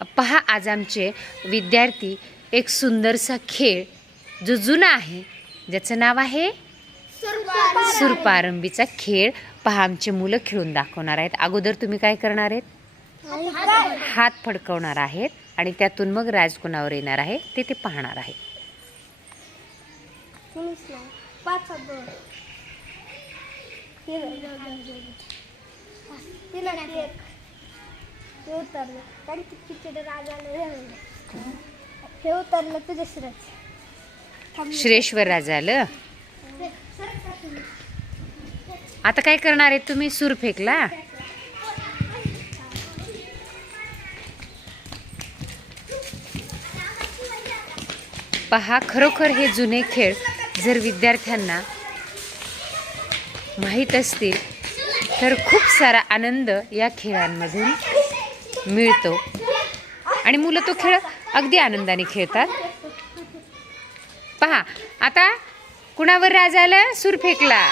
पहा आज आमचे विद्यार्थी एक सुंदरसा खेळ जो जुना आहे ज्याचं नाव आहे सुरपारंबीचा खेळ. पहा आमचे मुलं खेळून दाखवणार आहेत. अगोदर तुम्ही काय करणार आहेत? हात फडकवणार आहेत आणि त्यातून मग राजकुणावर येणार आहे ते ते पाहणार आहे. पाच हे उतरलं. कारण की खिचडी राजाला हे म्हणलं. हे उतरलं तुझ्या शिराच. श्रेश्वर राजालं आता काय करणार आहे तुम्ही? सूर फेकला? पहा खरोखर हे जुने खेळ जर विद्यार्थ्यांना माहीत असतील तर खूप सारा आनंद या खेळांमधून मिळतो. आणि मुलं तो खेळ अगदी आनंदाने खेळतात. पहा आता कुणावर राजाला सूर फेकला.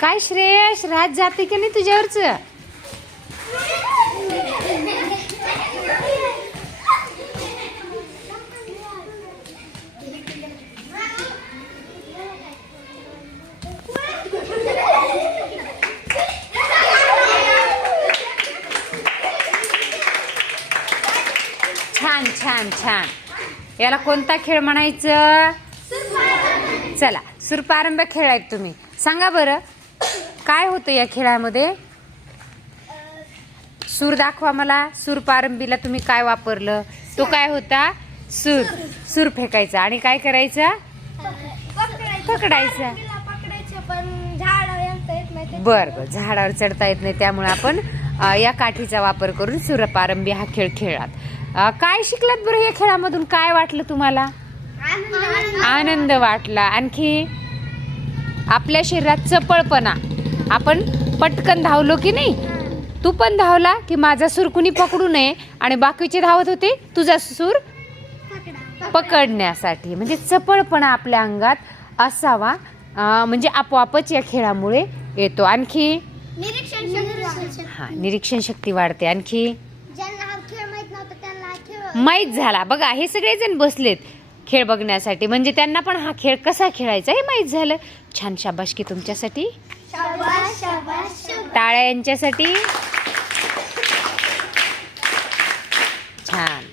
काय श्रेयश राज जाते की नाही तुझ्यावरच? छान छान छान. याला कोणता खेळ म्हणायचं? चला सुरपारंभ खेळायत तुम्ही. सांगा बरं काय होतं या खेळामध्ये? सूर दाखवा मला. सूर पारंबीला तुम्ही काय वापरलं? तो काय होता? सूर. सूर फेकायचा. आणि काय करायचा? पकडायचा. बर बर. झाडावर चढता येत नाही त्यामुळे आपण या काठीचा वापर करून सूरपारंबी हा खेळ खेळलात अ, काय शिकलात बरं या खेळामधून? काय वाटलं तुम्हाला? आनंद वाटला. आणखी? आपल्या शरीरात चपळपणा. आपण पटकन धावलो की नाही? तू पण धावला की माझा सूर कुणी पकडू नये? आणि बाकीचे धावत होते तुझा सूर पकडा. पकडण्यासाठी. म्हणजे चपळपणा आपल्या अंगात असावा. म्हणजे आपोआपच या खेळामुळे येतो. आणखी? निरीक्षण शक्ती वाढते. हा निरीक्षण शक्ती वाढते. आणखी? माहीत झाला. बघा हे सगळेजण बसलेत. खेळ बघण्यासाठी. म्हणजे त्यांना पण हा खेळ कसा खेळायचा हे माहीत झालं. छान शाबाशकी तुमच्यासाठी. टाळ्या यांच्यासाठी. छान.